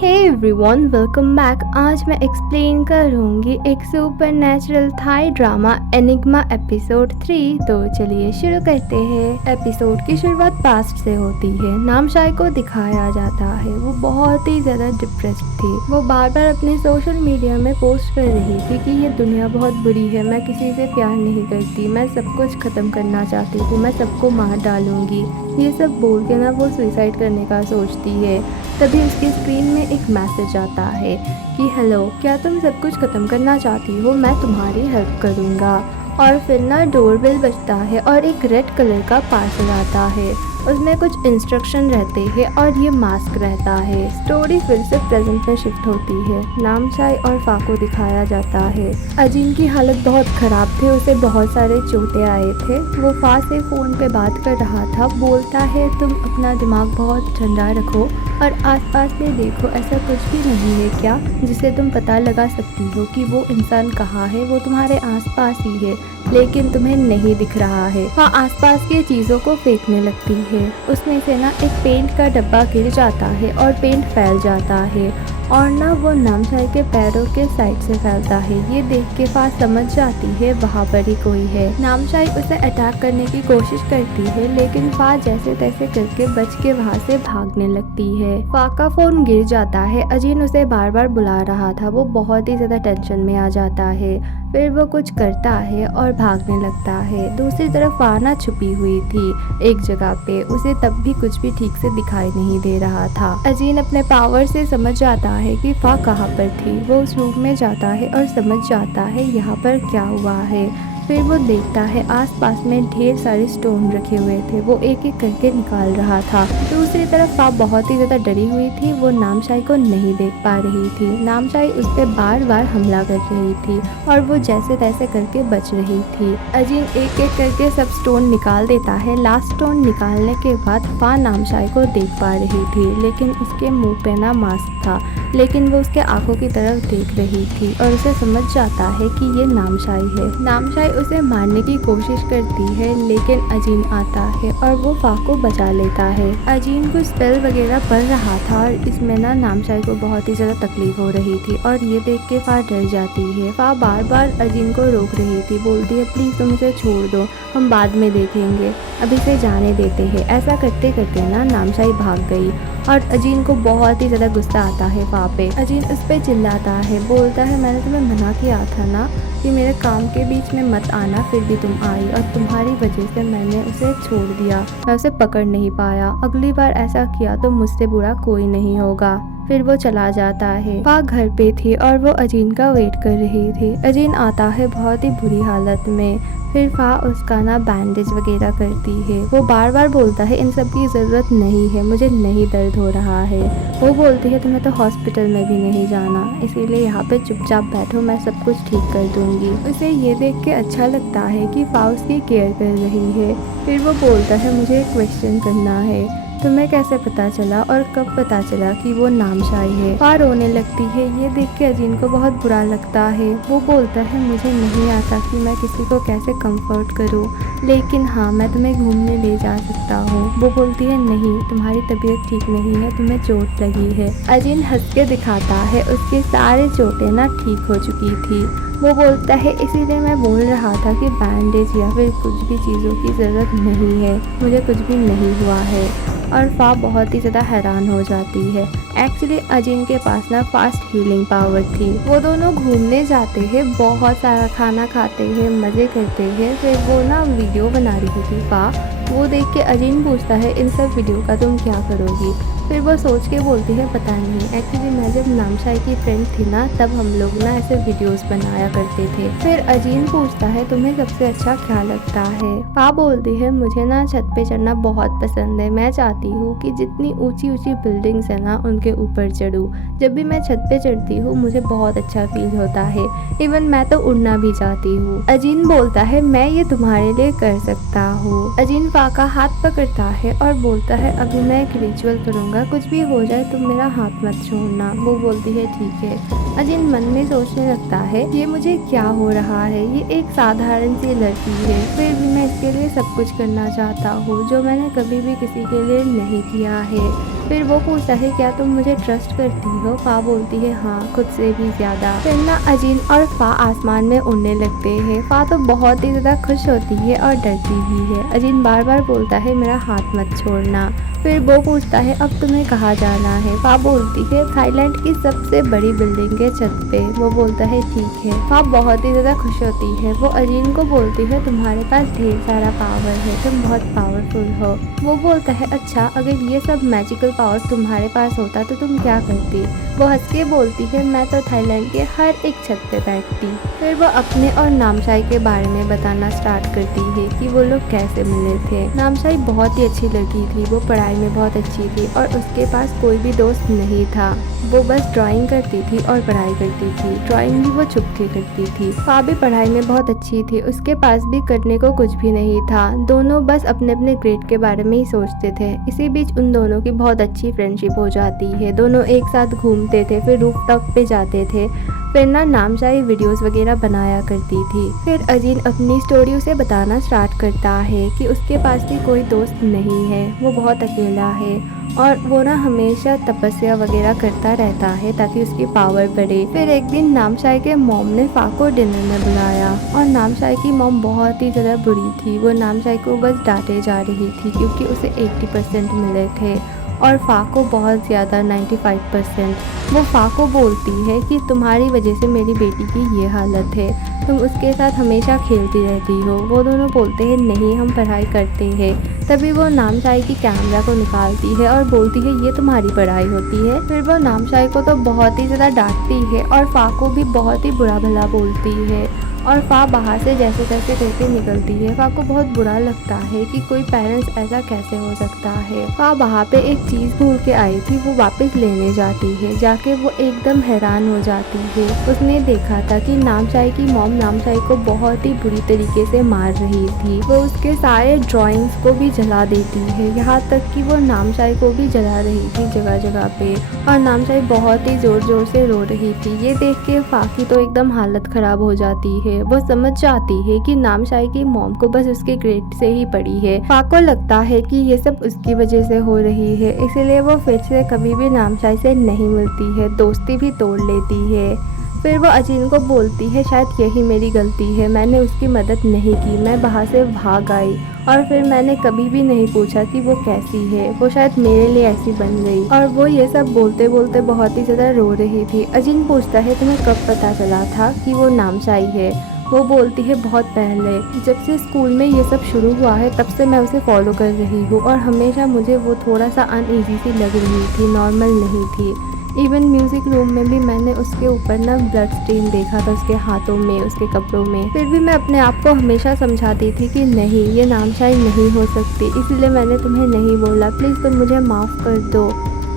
Hey everyone, welcome back. आज मैं explain करूंगी एक super natural Thai drama enigma episode 3। तो चलिए शुरू करते हैं। एपिसोड की शुरुआत पास्ट से होती है। नामशाई को दिखाया जाता है वो बहुत ही ज़्यादा डिप्रेस्ड थी। वो बार बार अपने सोशल मीडिया में पोस्ट कर रही थी कि ये दुनिया बहुत बुरी है, मैं किसी से प्यार नहीं करती, मैं सब कुछ ख़त्म करना चाहती हूँ, मैं सबको मार डालूंगी। ये सब बोल के ना वो सुसाइड करने का सोचती है। तभी उसकी स्क्रीन में एक मैसेज आता है कि हेलो, क्या तुम सब कुछ ख़त्म करना चाहती हो? मैं तुम्हारी हेल्प करूँगा। और फिर ना डोरबेल बजता है और एक रेड कलर का पार्सल आता है। उसमें कुछ इंस्ट्रक्शन रहते हैं और ये मास्क रहता है। स्टोरी फिर से प्रेजेंट में शिफ्ट होती है। नामशाई और फा को दिखाया जाता है। अजीन की हालत बहुत ख़राब थी, उसे बहुत सारे चोटें आए थे। वो फा से फ़ोन पे बात कर रहा था। बोलता है तुम अपना दिमाग बहुत ठंडा रखो और आसपास में देखो, ऐसा कुछ भी नहीं है क्या जिसे तुम पता लगा सकती हो कि वो इंसान कहाँ है? वो तुम्हारे आसपास ही है लेकिन तुम्हें नहीं दिख रहा है। वहाँ आसपास की चीज़ों को फेंकने लगती है। उसमें से ना एक पेंट का डब्बा गिर जाता है और पेंट फैल जाता है और ना वो नामशाई के पैरों के साइड से फैलता है। ये देख के फा समझ जाती है वहाँ पर ही कोई है। नामशाई उसे अटैक करने की कोशिश करती है लेकिन फा जैसे तैसे करके बच के वहाँ से भागने लगती है। फा का फोन गिर जाता है। अजीन उसे बार बार बुला रहा था। वो बहुत ही ज्यादा टेंशन में आ जाता है। फिर वो कुछ करता है और भागने लगता है। दूसरी तरफ फा ना छुपी हुई थी एक जगह पे। उसे तब भी कुछ भी ठीक से दिखाई नहीं दे रहा था। अजीन अपने पावर से समझ जाता है कि फा कहाँ पर थी। वो उस रूम में जाता है और समझ जाता है यहाँ पर क्या हुआ है। फिर वो देखता है आसपास में ढेर सारे स्टोन रखे हुए थे। वो एक एक करके निकाल रहा था। दूसरी तरफ फा बहुत ही ज़्यादा डरी हुई थी। वो नामशाई को नहीं देख पा रही थी। नामशाई उस पर बार बार हमला कर रही थी और वो जैसे तैसे करके बच रही थी। अजीन एक एक करके सब स्टोन निकाल देता है। लास्ट स्टोन निकालने के बाद फा नामशाई को देख पा रही थी लेकिन उसके मुंह पे ना मास्क था। लेकिन वो उसके आंखों की तरफ देख रही थी और उसे समझ जाता है कि ये नामशाई है। नामशाई उसे मारने की कोशिश करती है लेकिन अजीन आता है और वो फा को बचा लेता है। अजीन कुछ स्पेल वगैरह पढ़ रहा था और इसमें ना नामशाई को बहुत ही ज़्यादा तकलीफ हो रही थी और ये देख के फा डर जाती है। फा बार बार अजीन को रोक रही थी। बोलती है प्लीज़ तुम इसे छोड़ दो, हम बाद में देखेंगे, अभी से जाने देते हैं। ऐसा करते करते ना नामशाई भाग गई और अजीन को बहुत ही ज़्यादा गुस्सा आता है फा पे। अजीन उस पर चिल्लाता है। बोलता है मैंने तुम्हें मना किया था ना कि मेरे काम के बीच में मत आना, फिर भी तुम आई और तुम्हारी वजह से मैंने उसे छोड़ दिया। मैं उसे पकड़ नहीं पाया। अगली बार ऐसा किया तो मुझसे बुरा कोई नहीं होगा। फिर वो चला जाता है। फा घर पे थी और वो अजीन का वेट कर रही थी। अजीन आता है बहुत ही बुरी हालत में। फिर फा उसका ना बैंडेज वगैरह करती है। वो बार बार बोलता है इन सब की ज़रूरत नहीं है, मुझे नहीं दर्द हो रहा है। वो बोलती है तुम्हें तो हॉस्पिटल में भी नहीं जाना, इसीलिए यहाँ पे चुपचाप बैठो, मैं सब कुछ ठीक कर दूंगी। उसे ये देख के अच्छा लगता है कि फा उसकी केयर कर रही है। फिर वो बोलता है मुझे एक क्वेश्चन करना है, तुम्हें कैसे पता चला और कब पता चला कि वो नामशाई है? फा रोने लगती है। ये देख के अजीन को बहुत बुरा लगता है। वो बोलता है मुझे नहीं आता कि मैं किसी को कैसे कंफर्ट करूं, लेकिन हाँ मैं तुम्हें घूमने ले जा सकता हूँ। वो बोलती है नहीं, तुम्हारी तबीयत ठीक नहीं है, तुम्हें चोट लगी है। अजीन हंस के दिखाता है उसके सारे चोटें ना ठीक हो चुकी थी। वो बोलता है इसीलिए मैं बोल रहा था कि बैंडेज या फिर कुछ भी चीज़ों की ज़रूरत नहीं है, मुझे कुछ भी नहीं हुआ है। और फा बहुत ही ज़्यादा हैरान हो जाती है। एक्चुअली अजीन के पास ना फास्ट हीलिंग पावर थी। वो दोनों घूमने जाते हैं, बहुत सारा खाना खाते हैं, मज़े करते हैं। फिर वो ना वीडियो बना रही थी फा। वो देख के अजीन पूछता है इन सब वीडियो का तुम क्या करोगी? फिर वो सोच के बोलती है पता नहीं, एक्चुअली मैं जब नामशाई की फ्रेंड थी ना तब हम लोग ना ऐसे वीडियोस बनाया करते थे। फिर अजीन पूछता है तुम्हें सबसे अच्छा क्या लगता है? फा बोलती है मुझे ना छत पे चढ़ना बहुत पसंद है, मैं चाहती हूँ कि जितनी ऊंची ऊंची बिल्डिंग्स है ना उनके ऊपर चढ़ूँ। जब भी मैं छत पे चढ़ती हूँ मुझे बहुत अच्छा फील होता है, इवन मैं तो उड़ना भी चाहती हूँ। अजीन बोलता है मैं ये तुम्हारे लिए कर सकता हूँ। अजीन फा का हाथ पकड़ता है और बोलता है अभी मैं एक रिचुअल करूँगा करूँगा, कुछ भी हो जाए तुम मेरा हाथ मत छोड़ना। वो बोलती है ठीक है। अजीन मन में सोचने लगता है ये मुझे क्या हो रहा है, ये एक साधारण सी लड़की है, फिर भी मैं इसके लिए सब कुछ करना चाहता हूँ जो मैंने कभी भी किसी के लिए नहीं किया है। फिर वो पूछता है क्या तुम मुझे ट्रस्ट करती हो? फा बोलती है हाँ, खुद से भी ज्यादा। फिर ना अजीन और फा आसमान में उड़ने लगते हैं। फा तो बहुत ही ज्यादा खुश होती है और डरती भी है। अजीन बार बार बोलता है मेरा हाथ मत छोड़ना। फिर वो पूछता है अब तुम्हें कहाँ जाना है? फा बोलती है थाईलैंड की सबसे बड़ी बिल्डिंग के छत पे। वो बोलता है ठीक है। फा बहुत ही ज्यादा खुश होती है। वो अजीन को बोलती है तुम्हारे पास ढेर सारा पावर है, तुम बहुत पावरफुल हो। वो बोलता है अच्छा, अगर ये सब मैजिकल पावर तुम्हारे पास होता तो तुम क्या करती? वो हंस के बोलती है मैं तो थाईलैंड के हर एक छत पे बैठती। फिर वो अपने और नामशाई के बारे में बताना स्टार्ट करती है कि वो लोग कैसे मिले थे। नामशाई बहुत ही अच्छी लड़की थी, वो पढ़ाई में बहुत अच्छी थी और उसके पास कोई भी दोस्त नहीं था। वो बस ड्राइंग करती थी और पढ़ाई करती थी। ड्राइंग भी वो छुप के करती थी। फा भी पढ़ाई में बहुत अच्छी थी, उसके पास भी करने को कुछ भी नहीं था। दोनों बस अपने अपने ग्रेड के बारे में ही सोचते थे। इसी बीच उन दोनों की बहुत अच्छी फ्रेंडशिप हो जाती है। दोनों एक साथ घूमते थे, फिर रूफटॉप पे जाते थे। फिर ना नामशाई वीडियोस वगैरह बनाया करती थी। फिर अजीन अपनी स्टोरी उसे बताना स्टार्ट करता है कि उसके पास भी कोई दोस्त नहीं है, वो बहुत अकेला है और वो ना हमेशा तपस्या वगैरह करता रहता है ताकि उसकी पावर बढ़े। फिर एक दिन नामशाई के मॉम ने फा को डिनर में बुलाया और नामशाई की मॉम बहुत ही ज़्यादा बुरी थी। वो नामशाई को बस डांटे जा रही थी क्योंकि उसे 80% मिले थे और फा को बहुत ज़्यादा 95%। वो फा को बोलती है कि तुम्हारी वजह से मेरी बेटी की ये हालत है, तुम उसके साथ हमेशा खेलती रहती हो। वो दोनों बोलते हैं नहीं हम पढ़ाई करते हैं। तभी वो नामशाई की कैमरा को निकालती है और बोलती है ये तुम्हारी पढ़ाई होती है। फिर वो नामशाई को तो बहुत ही ज़्यादा डांटती है और फा को भी बहुत ही बुरा भला बोलती है और फा बाहर से जैसे तैसे करके निकलती है। फा को बहुत बुरा लगता है कि कोई पेरेंट्स ऐसा कैसे हो सकता है। फा वहाँ पे एक चीज़ भूल के आई थी, वो वापस लेने जाती है। जाके वो एकदम हैरान हो जाती है। उसने देखा था कि नामशाई की मॉम नामशाई को बहुत ही बुरी तरीके से मार रही थी। वो उसके सारे ड्राइंग्स को भी जला देती है, यहाँ तक कि वो नामशाई को भी जला रही थी जगह जगह पे। और नामशाई बहुत ही जोर जोर से रो रही थी। ये देख के फा की तो एकदम हालत खराब हो जाती है। वो समझ जाती है कि नामशाई की मॉम को बस उसके ग्रेड से ही पड़ी है। फा को लगता है कि ये सब उसकी वजह से हो रही है, इसीलिए वो फिर से कभी भी नामशाई से नहीं मिलती है, दोस्ती भी तोड़ लेती है। फिर वो अजीन को बोलती है शायद यही मेरी गलती है, मैंने उसकी मदद नहीं की, मैं वहाँ से भाग आई और फिर मैंने कभी भी नहीं पूछा कि वो कैसी है, वो शायद मेरे लिए ऐसी बन गई। और वो ये सब बोलते बोलते बहुत ही ज़्यादा रो रही थी। अजीन पूछता है तुम्हें कब पता चला था कि वो नामशाई है? वो बोलती है बहुत पहले, जब से स्कूल में ये सब शुरू हुआ है तब से मैं उसे फॉलो कर रही हूँ और हमेशा मुझे वो थोड़ा सा अनईजी सी लग रही थी, नॉर्मल नहीं थी। इवन म्यूज़िक रूम में भी मैंने उसके ऊपर ना ब्लड स्टेन देखा था, उसके हाथों में, उसके कपड़ों में। फिर भी मैं अपने आप को हमेशा समझाती थी कि नहीं, ये नामशाई नहीं हो सकती, इसलिए मैंने तुम्हें नहीं बोला, प्लीज़ तुम मुझे माफ़ कर दो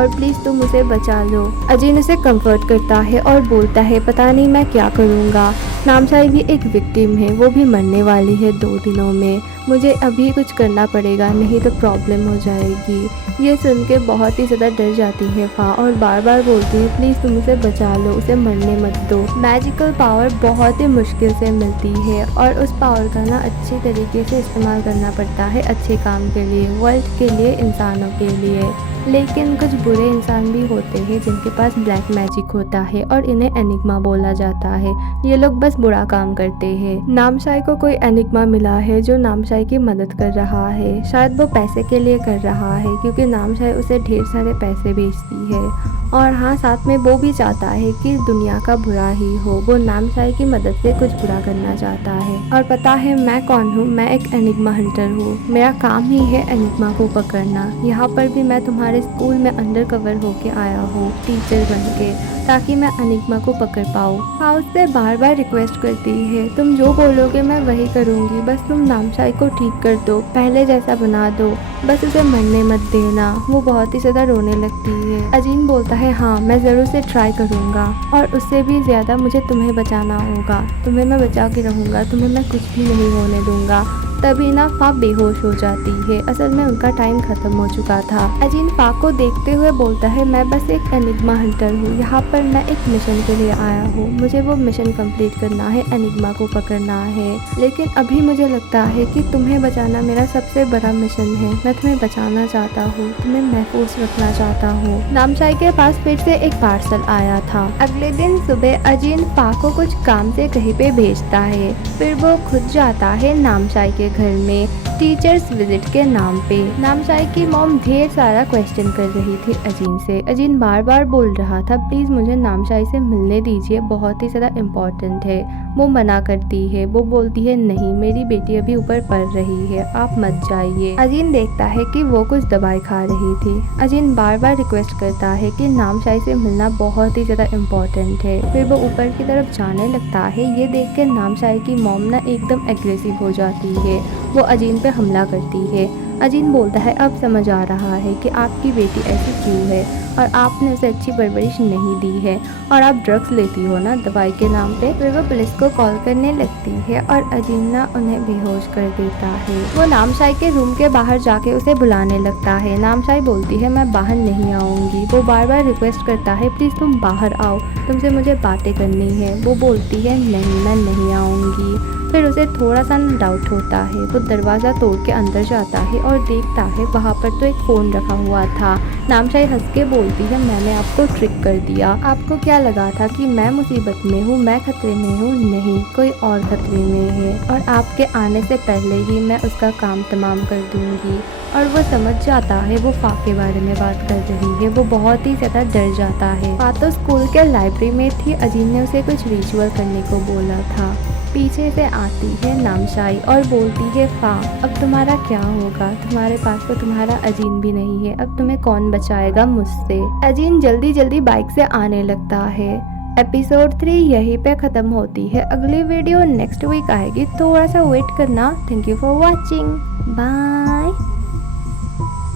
और प्लीज़ तुम उसे बचा लो। अजीन उसे कंफर्ट करता है और बोलता है पता नहीं मैं क्या करूँगा, नामशाई भी एक विक्टिम है, वो भी मरने वाली है 2 दिनों में, मुझे अभी कुछ करना पड़ेगा नहीं तो प्रॉब्लम हो जाएगी। ये सुन के बहुत ही ज़्यादा डर जाती है फा और बार बार बोलती है प्लीज़ तुम उसे बचा लो, उसे मरने मत दो। मैजिकल पावर बहुत ही मुश्किल से मिलती है और उस पावर का ना अच्छे तरीके से इस्तेमाल करना पड़ता है, अच्छे काम के लिए, वर्ल्ड के लिए, इंसानों के लिए। लेकिन कुछ बुरे इंसान भी होते हैं जिनके पास ब्लैक मैजिक होता है और इन्हें एनिग्मा बोला जाता है। ये लोग बस बुरा काम करते हैं। नामशाई को कोई एनिग्मा मिला है जो नामशाई की मदद कर रहा है। शायद वो पैसे के लिए कर रहा है क्योंकि नामशाई उसे ढेर सारे पैसे भेजती है और हाँ, साथ में वो भी चाहता है कि दुनिया का बुरा ही हो। वो नामशाई की मदद से कुछ बुरा करना चाहता है। और पता है मैं कौन हूँ? मैं एक एनिग्मा हंटर हूँ। मेरा काम ही है एनिग्मा को पकड़ना। यहाँ पर भी मैं तुम्हारे स्कूल में अंडर कवर होके आया हूँ, टीचर बन के, ताकि मैं एनिग्मा को पकड़ पाऊँ। हाँ, उससे बार बार रिक्वेस्ट करती है तुम जो बोलोगे मैं वही करूँगी, बस तुम नामशाई को ठीक कर दो, पहले जैसा बना दो, बस उसे मरने मत देना। वो बहुत ही ज़्यादा रोने लगती है। अजीन बोलता है हाँ मैं ज़रूर से ट्राई करूँगा और उससे भी ज़्यादा मुझे तुम्हें बचाना होगा, तुम्हें मैं बचा के रहूँगा, तुम्हें मैं कुछ भी नहीं होने दूँगा। तभी ना फा बेहोश हो जाती है। असल में उनका टाइम खत्म हो चुका था। अजीन फा को देखते हुए बोलता है, मैं बस एक एनिग्मा हंटर हूँ, यहाँ पर मैं एक मिशन के लिए आया हूँ। मुझे वो मिशन कंप्लीट करना है, एनिग्मा को पकड़ना है। लेकिन अभी मुझे लगता है कि तुम्हें बचाना मेरा सबसे बड़ा मिशन है। मैं तुम्हें बचाना चाहता हूँ, तुम्हें महफूज रखना चाहता हूँ। नामशाई के पास फिर से एक पार्सल आया था। अगले दिन सुबह अजीन फा को कुछ काम से कहीं पे भेजता है। फिर वो खुद जाता है नामशाई के घर में टीचर्स विजिट के नाम पे। नामशाई की मॉम ढेर सारा क्वेश्चन कर रही थी अजीन से। अजीन बार बार बोल रहा था, प्लीज मुझे नामशाई से मिलने दीजिए, बहुत ही ज्यादा इम्पोर्टेंट है। वो मना करती है। वो बोलती है, नहीं, मेरी बेटी अभी ऊपर पढ़ रही है, आप मत जाइए। अजीन देखता है कि वो कुछ दवाई खा रही थी। अजीन बार बार रिक्वेस्ट करता है कि नामशाई से मिलना बहुत ही ज्यादा इम्पोर्टेंट है। फिर वो ऊपर की तरफ जाने लगता है। ये देख कर नामशाई की मॉम ना एकदम एग्रेसिव हो जाती है। वो अजीन पे हमला करती है। अजीन बोलता है, अब समझ आ रहा है कि आपकी बेटी ऐसी क्यों है और आपने उसे अच्छी परवरिश नहीं दी है और आप ड्रग्स लेती हो ना दवाई के नाम पे। फिर वो पुलिस को कॉल करने लगती है और अजीन ना उन्हें बेहोश कर देता है। वो नामशाई के रूम के बाहर जाके उसे बुलाने लगता है। नामशाई बोलती है, मैं बाहर नहीं आऊंगी। वो बार बार रिक्वेस्ट करता है, प्लीज तुम बाहर आओ, तुमसे मुझे बातें करनी है। वो बोलती है, नहीं, मैं नहीं आऊंगी। फिर उसे थोड़ा सा डाउट होता है। वो दरवाज़ा तोड़ के अंदर जाता है और देखता है वहाँ पर तो एक फ़ोन रखा हुआ था। नामशाई हंस के बोलती है, मैंने आपको ट्रिक कर दिया। आपको क्या लगा था कि मैं मुसीबत में हूँ, मैं खतरे में हूँ? नहीं, कोई और खतरे में है और आपके आने से पहले ही मैं उसका काम तमाम कर दूंगी। और वो समझ जाता है वो फा के बारे में बात कर रही है। वो बहुत ही ज़्यादा डर जाता है। फा तो स्कूल के लाइब्रेरी में थी। अजीन ने उसे कुछ रिचुअल करने को बोला था। पीछे से आती है नामशाई और बोलती है, फा, अब तुम्हारा क्या होगा? तुम्हारे पास तो तुम्हारा अजीन भी नहीं है, अब तुम्हें कौन बचाएगा मुझसे? अजीन जल्दी जल्दी बाइक से आने लगता है। एपिसोड 3 यहीं पे ख़त्म होती है। अगली वीडियो नेक्स्ट वीक आएगी, थोड़ा सा वेट करना। Thank you for watching, bye.